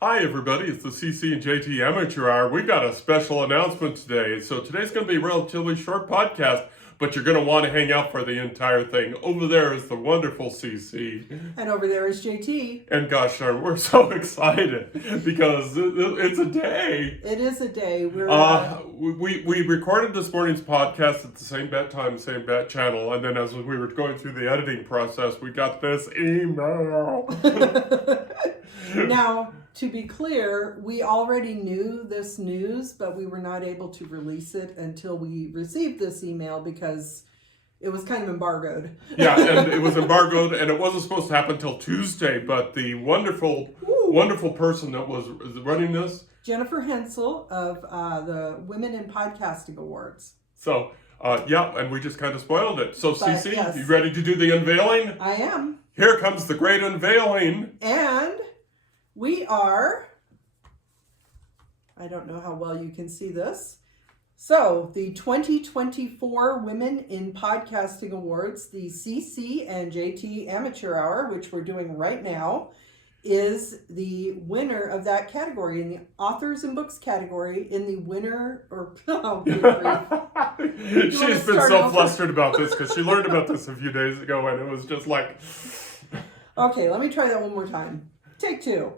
Hi everybody, it's the CC and JT Amateur Hour. We got a special announcement today. So today's going to be a relatively short podcast, but you're going to want to hang out for the entire thing. Over there is the wonderful CC. And over there is JT. And gosh darn, we're so excited because it's a day. It is a day. We recorded this morning's podcast at the same bat time, same bat channel, and then as we were going through the editing process, we got this email. Now, to be clear, we already knew this news, but we were not able to release it until we received this email because it was kind of embargoed. Yeah, and it was embargoed, and it wasn't supposed to happen until Tuesday, but the wonderful person that was running this, Jennifer Hensel of the Women in Podcasting Awards. So, and we just kind of spoiled it. So, But, Cece, yes. you ready to do the unveiling? I am. Here comes the great unveiling. And we are, I don't know how well you can see this. So the 2024 Women in Podcasting Awards, the CC and JT Amateur Hour, which we're doing right now, is the winner of that category in the authors and books category in the winner or She's been so flustered about this because she learned about this a few days ago and it was just like Okay, let me try that one more time. Take two.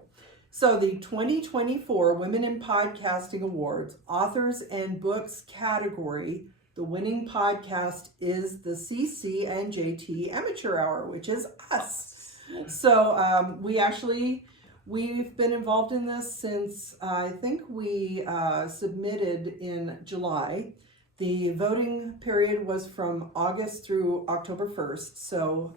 So the 2024 Women in Podcasting Awards authors and books category, the winning podcast is the CC and JT Amateur Hour, which is us. So we've been involved in this since I think we submitted in July. The voting period was from August through October 1st. So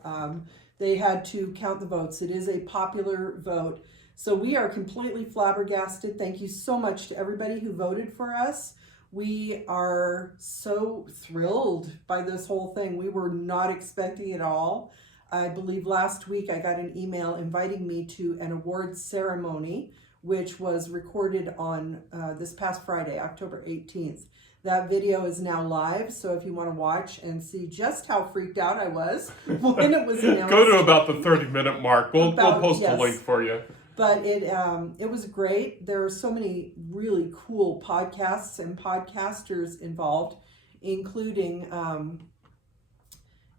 they had to count the votes. It is a popular vote. So we are completely flabbergasted. Thank you so much to everybody who voted for us. We are so thrilled by this whole thing. We were not expecting it all. I believe last week I got an email inviting me to an awards ceremony, which was recorded on this past Friday, October 18th. That video is now live, so if you want to watch and see just how freaked out I was when it was announced. Go to about the 30-minute mark. We'll post a link for you. But it was great. There are so many really cool podcasts and podcasters involved, including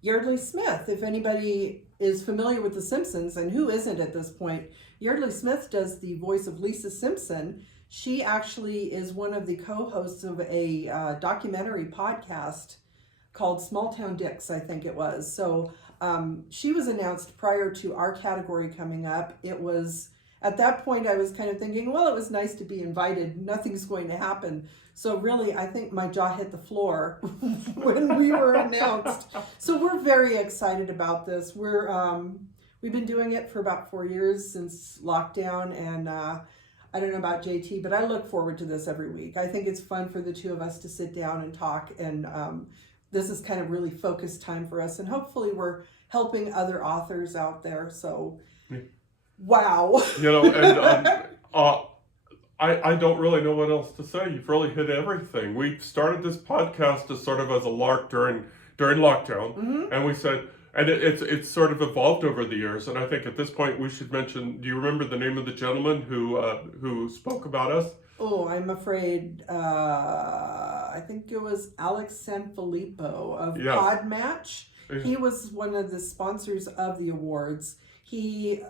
Yeardley Smith. If anybody is familiar with The Simpsons, and who isn't at this point, Yeardley Smith does the voice of Lisa Simpson. She actually is one of the co-hosts of a documentary podcast called Small Town Dicks, I think it was. So she was announced prior to our category coming up. It was, at that point, I was kind of thinking, well, it was nice to be invited. Nothing's going to happen. So really, I think my jaw hit the floor when we were announced. So we're very excited about this. We've been doing it for about 4 years since lockdown, and I don't know about JT, but I look forward to this every week. I think it's fun for the two of us to sit down and talk, and this is kind of really focused time for us, and hopefully we're helping other authors out there. So, wow. And I don't really know what else to say. You've really hit everything. We started this podcast as sort of as a lark during lockdown, and we said, and it's sort of evolved over the years. And I think at this point we should mention. Do you remember the name of the gentleman who spoke about us? Oh, I'm afraid. I think it was Alex Sanfilippo of Podmatch. He was one of the sponsors of the awards. He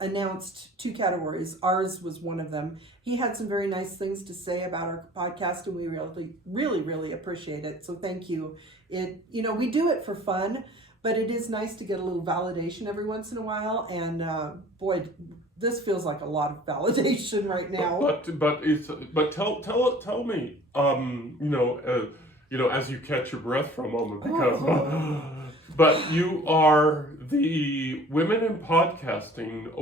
announced 2 categories. Ours was one of them. He had some very nice things to say about our podcast, and we really appreciate it. So thank you. We do it for fun, but it is nice to get a little validation every once in a while. And boy, this feels like a lot of validation right now. But tell me, as you catch your breath for a moment, because. But you are the Women in Podcasting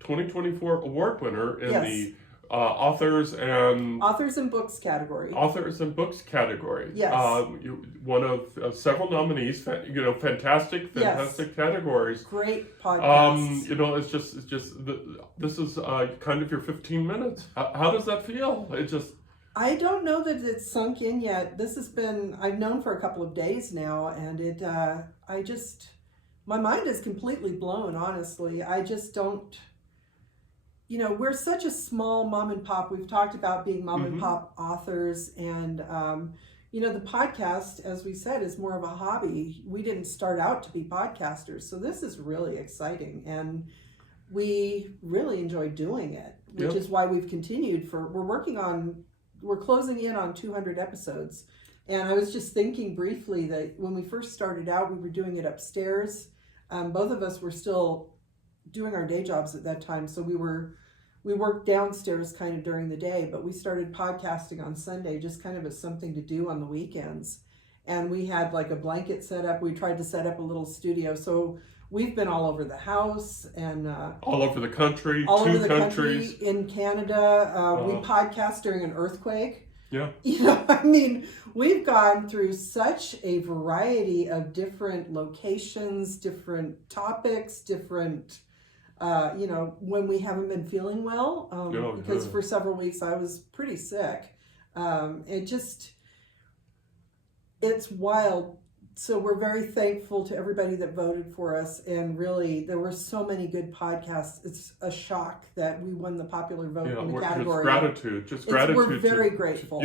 2024 award winner in the authors and books category. Authors and books category. Yes. One of several nominees. Fantastic categories. Great podcast. It's just this is kind of your 15 minutes. How does that feel? I don't know that it's sunk in yet. This has been, I've known for a couple of days now, and my mind is completely blown, honestly. I just don't, we're such a small mom and pop. We've talked about being mom and pop authors, and the podcast, as we said, is more of a hobby. We didn't start out to be podcasters, so this is really exciting, and we really enjoy doing it, which is why we've continued. We're closing in on 200 episodes, and I was just thinking briefly that when we first started out, we were doing it upstairs. Both of us were still doing our day jobs at that time, so we worked downstairs kind of during the day, but we started podcasting on Sunday just kind of as something to do on the weekends. And we had like a blanket set up. We tried to set up a little studio, so we've been all over the house and all over the country, all two over the countries. Country, in Canada. We podcast during an earthquake. Yeah. We've gone through such a variety of different locations, different topics, different, when we haven't been feeling well, because for several weeks I was pretty sick. It's wild. So we're very thankful to everybody that voted for us, and really there were so many good podcasts. It's a shock that we won the popular vote in the category. Just gratitude. We're very grateful.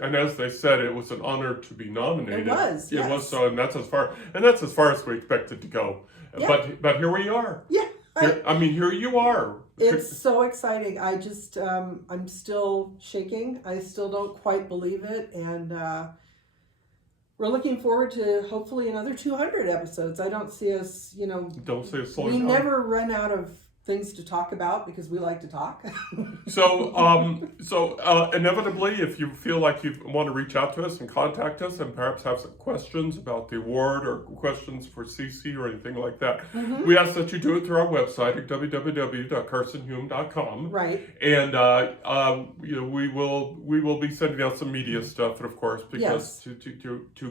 And as they said, it was an honor to be nominated. It was. It was so, and that's as far as we expected to go. Yeah. But here we are. Yeah. Here you are. It's so exciting. I just I'm still shaking. I still don't quite believe it, and we're looking forward to hopefully another 200 episodes. I don't see us, Don't say it's slowing we down. never run out of things to talk about because we like to talk. So inevitably, if you feel like you want to reach out to us and contact us and perhaps have some questions about the award or questions for CC or anything like that, we ask that you do it through our website at www.carsonhume.com. Right. And we will be sending out some media stuff, and of course, because to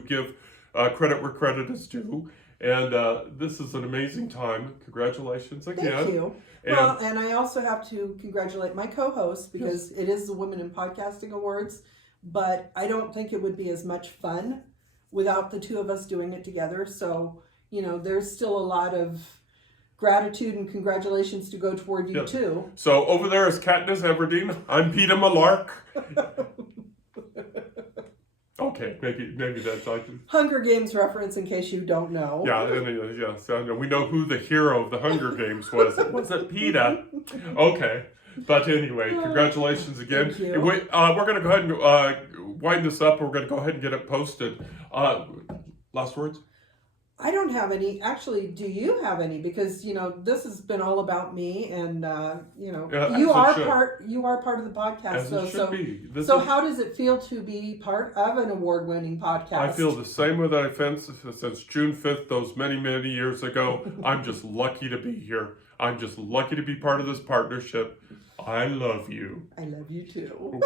give credit where credit is due. And this is an amazing time. Congratulations again. Thank you. And I also have to congratulate my co-host because it is the Women in Podcasting Awards, but I don't think it would be as much fun without the two of us doing it together. So, there's still a lot of gratitude and congratulations to go toward you too. So over there is Katniss Everdeen. I'm Peter Malark. Okay, maybe that's like Hunger Games reference in case you don't know. Yeah, so we know who the hero of the Hunger Games was. It wasn't Peeta. Okay, but anyway, congratulations again. Thank you. We're going to go ahead and wind this up. We're going to go ahead and get it posted. Last words? I don't have any. Actually, do you have any? Because this has been all about me, and you are part of the podcast. So how does it feel to be part of an award-winning podcast? I feel the same way that I felt since June 5th, those many, many years ago. I'm just lucky to be here. I'm just lucky to be part of this partnership. I love you. I love you too.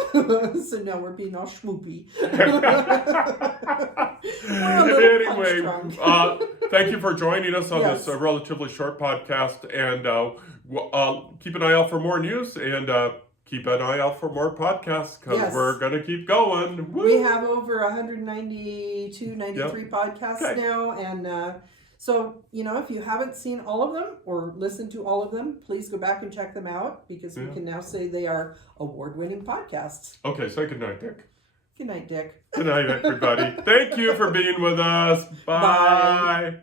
So now we're being all schmoopy. Anyway, thank you for joining us on this relatively short podcast, and keep an eye out for more news, and keep an eye out for more podcasts, because we're going to keep going. Woo! We have over 192, 93 podcasts now, and so, if you haven't seen all of them or listened to all of them, please go back and check them out, because we can now say they are award-winning podcasts. Okay, say goodnight, Dick. Good night, Dick. Good night, everybody. Thank you for being with us. Bye.